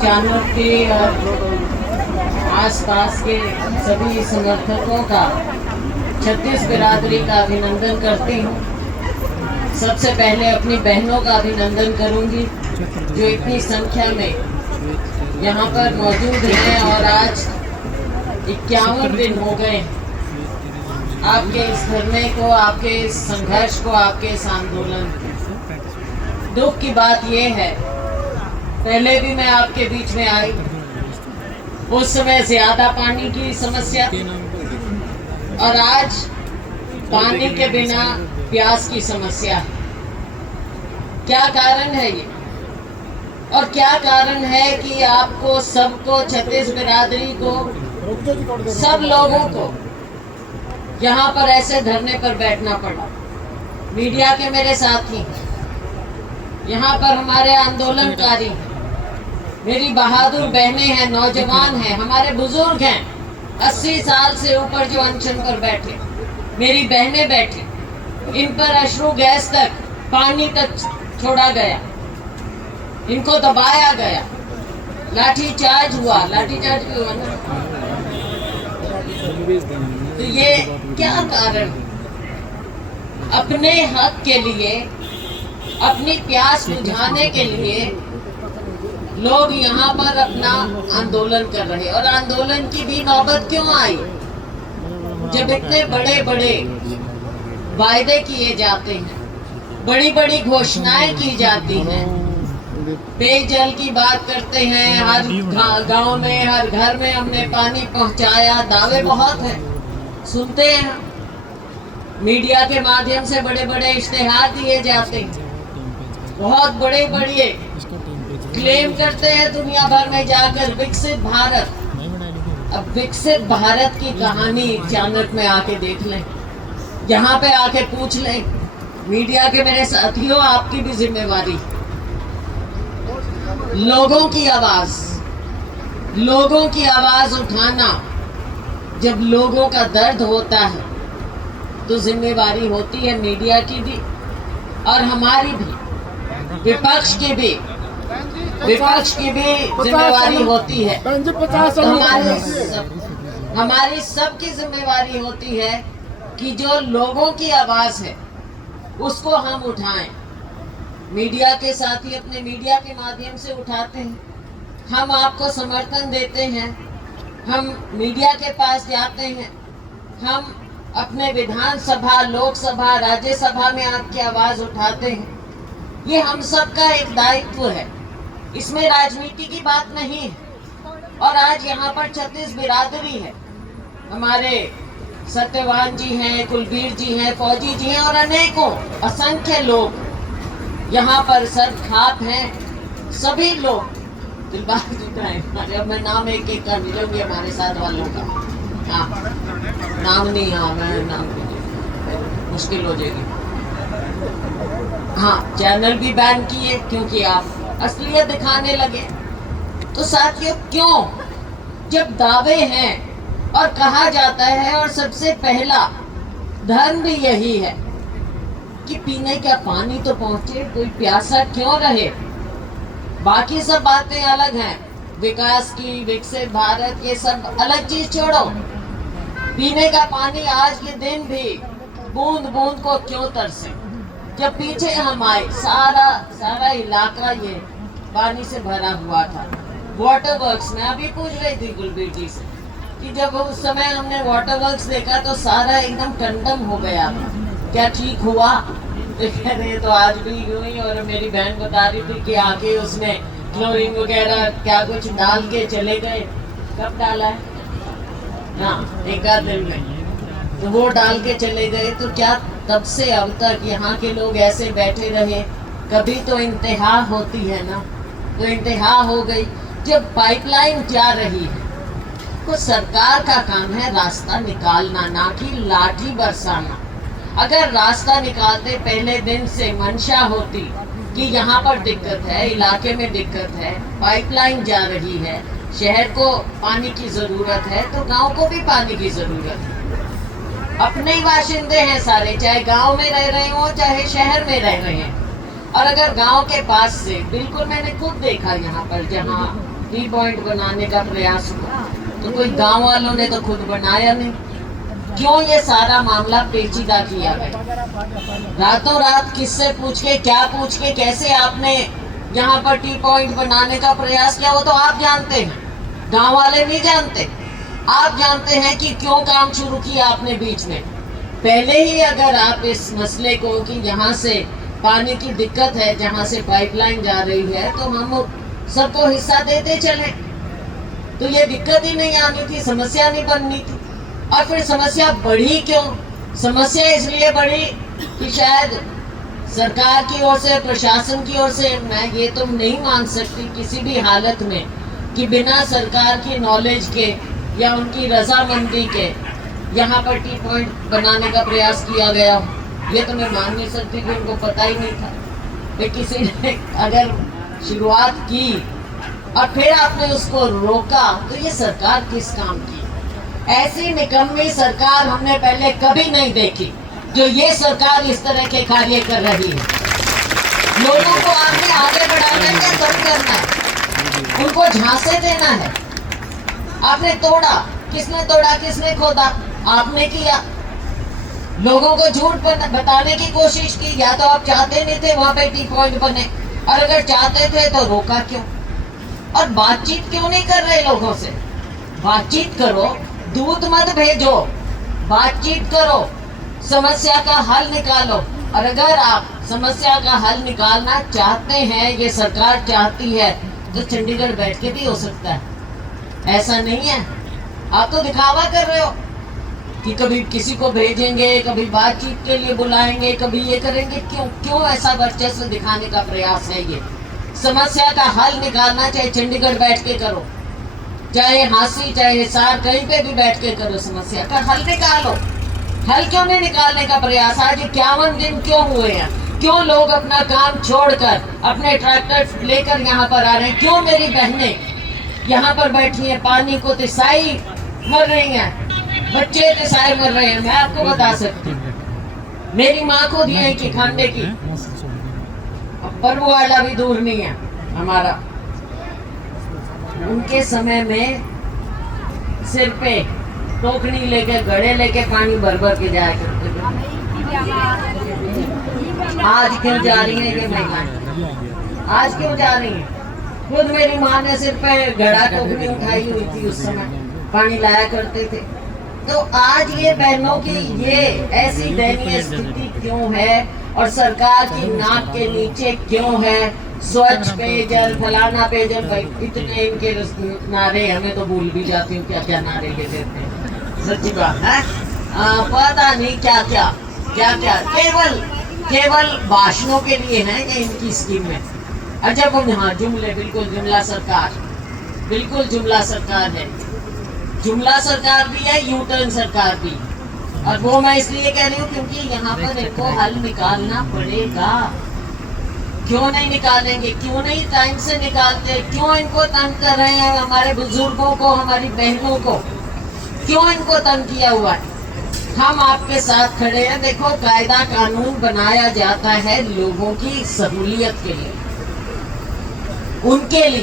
चाणक्य के आसपास के सभी समर्थकों का छत्तीस बिरादरी का अभिनंदन करती हूँ। सबसे पहले अपनी बहनों का अभिनंदन करूँगी जो इतनी संख्या में यहाँ पर मौजूद हैं और आज 51 दिन हो गए आपके इस धरने को, आपके इस संघर्ष को, आपके इस आंदोलन को। दुख की बात यह है, पहले भी मैं आपके बीच में आई, उस समय ज्यादा पानी की समस्या और आज पानी के बिना प्यास की समस्या है। क्या कारण है ये? और क्या कारण है कि आपको सबको, छत्तीस बिरादरी को, सब लोगों को यहाँ पर ऐसे धरने पर बैठना पड़ा? मीडिया के मेरे साथी, यहाँ पर हमारे आंदोलनकारी हैं, मेरी बहादुर बहनें हैं, नौजवान हैं, हमारे बुजुर्ग हैं, 80 साल से ऊपर जो अनशन पर बैठे, मेरी बहनें बैठी, इन पर अश्रु गैस तक, पानी तक छोड़ा गया, इनको दबाया गया, लाठीचार्ज हुआ, लाठीचार्ज भी हुआ ना। तो ये क्या कारण है? अपने हक के लिए, अपनी प्यास बुझाने के लिए लोग यहाँ पर अपना आंदोलन कर रहे हैं। और आंदोलन की भी नौबत क्यों आई? जब इतने बड़े बड़े वायदे किए जाते हैं, बड़ी बड़ी घोषणाएं की जाती हैं, पेयजल की बात करते हैं, हर गांव में, हर घर में हमने पानी पहुंचाया, दावे बहुत हैं, सुनते हैं, मीडिया के माध्यम से बड़े बड़े इश्तेहार दिए जाते हैं, बहुत बड़े बड़े क्लेम करते हैं दुनिया भर में जाकर विकसित भारत। अब विकसित भारत की कहानी चाणक्य में आके देख लें, यहाँ पे आके पूछ लें। मीडिया के मेरे साथियों, आपकी भी जिम्मेवारी, लोगों की आवाज उठाना। जब लोगों का दर्द होता है तो जिम्मेवारी होती है मीडिया की भी और हमारी भी, विपक्ष की भी जिम्मेवारी होती है। हमारी सबकी जिम्मेवारी होती है कि जो लोगों की आवाज है उसको हम उठाएं। मीडिया के साथी अपने मीडिया के माध्यम से उठाते हैं, हम आपको समर्थन देते हैं, हम मीडिया के पास जाते हैं, हम अपने विधानसभा, लोकसभा, राज्यसभा में आपकी आवाज उठाते हैं। ये हम सबका एक दायित्व है, इसमें राजनीति की बात नहीं है। और आज यहाँ पर छत्तीस बिरादरी है, हमारे सत्यवान जी हैं, कुलबीर जी हैं, फौजी जी हैं और अनेकों असंख्य लोग यहाँ पर सरखाप हैं। सभी लोग दिलबाग जुटाए। अब मैं नाम एक एक कर मिलूंगी हमारे साथ वालों का। हाँ, नाम नहीं, हाँ मैं नाम मुश्किल हो जाएगी। हाँ, चैनल भी बैन किए क्योंकि आप असलियत दिखाने लगे। तो साथियों, क्यों? जब दावे हैं और कहा जाता है, और सबसे पहला धर्म भी यही है कि पीने का पानी तो पहुंचे, कोई प्यासा क्यों रहे। बाकी सब बातें अलग हैं, विकास की, विकसित भारत, ये सब अलग चीज छोड़ो। पीने का पानी आज के दिन भी बूंद बूंद को क्यों तरसे। जब पीछे हम आए, सारा इलाका ये पानी से भरा हुआ था। वाटर वर्क्स, मैं अभी पूछ रही थी कुलबीर जी से कि जब उस समय हमने वाटर वर्क्स देखा तो सारा एकदम कंडम हो गया था, क्या ठीक हुआ? कह रहे तो आज भी यूं ही। और मेरी बहन बता रही थी कि आके उसने क्लोरीन वगैरह क्या कुछ डाल के चले गए। कब डाला है? हाँ, एक आध दिन में, तो वो डाल के चले गए। तो क्या तब से अब तक यहाँ के लोग ऐसे बैठे रहे? कभी तो इंतहा होती है ना, तो इंतहा हो गई। जब पाइपलाइन जा रही है तो सरकार का काम है रास्ता निकालना, ना कि लाठी बरसाना। अगर रास्ता निकालते पहले दिन से मंशा होती कि यहाँ पर दिक्कत है, इलाके में दिक्कत है, पाइपलाइन जा रही है, शहर को पानी की जरूरत है, तो गांव को भी पानी की जरूरत है। अपने ही बाशिंदे हैं सारे, चाहे गांव में रह रहे हो चाहे शहर में रह रहे हैं। और अगर गांव के पास से, बिल्कुल मैंने खुद देखा यहाँ पर जहाँ टी पॉइंट बनाने का प्रयास हुआ, तो कोई गांव वालों ने तो खुद बनाया नहीं। क्यों ये सारा मामला पेचीदा किया गया? रातों रात किससे पूछ के, क्या पूछ के, कैसे आपने यहाँ पर टी पॉइंट बनाने का प्रयास किया, वो तो आप जानते हैं, गांव वाले नहीं जानते। आप जानते हैं कि क्यों काम शुरू किया आपने बीच में। पहले ही अगर आप इस मसले को कि यहाँ से पानी की दिक्कत है, जहाँ से पाइपलाइन जा रही है, तो हम सबको हिस्सा देते चले, तो ये दिक्कत ही नहीं आनी थी, समस्या नहीं बननी थी। और फिर समस्या बढ़ी क्यों? समस्या इसलिए बढ़ी कि शायद सरकार की ओर से, प्रशासन की ओर से, मैं ये तो नहीं मान सकती किसी भी हालत में कि बिना सरकार की नॉलेज के या उनकी रजामंदी के यहाँ पर टी पॉइंट बनाने का प्रयास किया गया। ये तो मैं मान नहीं सकती कि उनको पता ही नहीं था। फिर किसी ने अगर शुरुआत की और फिर आपने उसको रोका, तो ये सरकार किस काम की? ऐसी निकम्मी सरकार हमने पहले कभी नहीं देखी जो ये सरकार इस तरह के कार्य कर रही है। लोगों को आपने आगे बढ़ाना है, कम करना है, उनको झांसे देना है। आपने तोड़ा, किसने तोड़ा, किसने खोदा? आपने किया। लोगों को झूठ बताने की कोशिश की। या तो आप चाहते नहीं थे वहां पे टी पॉइंट बने, और अगर चाहते थे तो रोका क्यों? और बातचीत क्यों नहीं कर रहे लोगों से? बातचीत करो, दूत मत भेजो, बातचीत करो, समस्या का हल निकालो। और अगर आप समस्या का हल निकालना चाहते हैं, ये सरकार चाहती है, तो चंडीगढ़ बैठ के भी हो सकता है। ऐसा नहीं है। आप तो दिखावा कर रहे हो कि कभी किसी को भेजेंगे, कभी बातचीत के लिए बुलाएंगे, कभी ये करेंगे। क्यों ऐसा वर्चस्व दिखाने का प्रयास है? ये समस्या का हल निकालना चाहे चंडीगढ़ बैठ के करो, चाहे हांसी, चाहे हिसार, कहीं पे भी बैठ के करो, समस्या का हल निकालो। हल क्यों नहीं निकालने का प्रयास? आज 51 दिन क्यों हुए हैं? क्यों लोग अपना काम छोड़कर अपने ट्रैक्टर लेकर यहाँ पर आ रहे हैं? क्यों मेरी बहनें यहाँ पर बैठी हैं, पानी को तिसाई मर रही हैं, बच्चे तिसाई मर रहे हैं? मैं आपको बता सकती हूँ, मेरी माँ को दिए हैं कि खाने की, पर्व वाला भी दूर नहीं है हमारा। उनके समय में सिर पे टोकनी लेके, घड़े लेके पानी भर भर के जाया करते थे। आज क्यों जा रही है ये महिलाएं? आज क्यों जा रही है? खुद मेरी माँ ने सिर पे घड़ा टोकनी उठाई हुई थी, उस समय पानी लाया करते थे। तो आज ये बहनों की ये ऐसी दयनीय स्थिति क्यों है? और सरकार की नाक के नीचे क्यों है? स्वच्छ पेयजल, फलाना पेयजल, भाई इतने इनके नारे, हमें तो भूल भी जाती हूँ क्या क्या नारे के देते हैं। सच्ची बात है, पता नहीं क्या क्या केवल भाषणों के लिए है ये इनकी स्कीम में। अजब हाँ, जुमले, बिल्कुल जुमला सरकार, बिल्कुल जुमला सरकार है। जुमला सरकार भी है, यू टर्न सरकार भी। और वो मैं इसलिए कह रही हूँ क्योंकि यहाँ पर इनको हल निकालना पड़ेगा। क्यों नहीं निकालेंगे? क्यों नहीं टाइम से निकालते? क्यों इनको तंग कर रहे हैं? हमारे बुजुर्गों को, हमारी बहनों को क्यों इनको तंग किया हुआ है? हम आपके साथ खड़े हैं। देखो, कायदा कानून बनाया जाता है लोगों की सहूलियत के लिए, उनके लिए,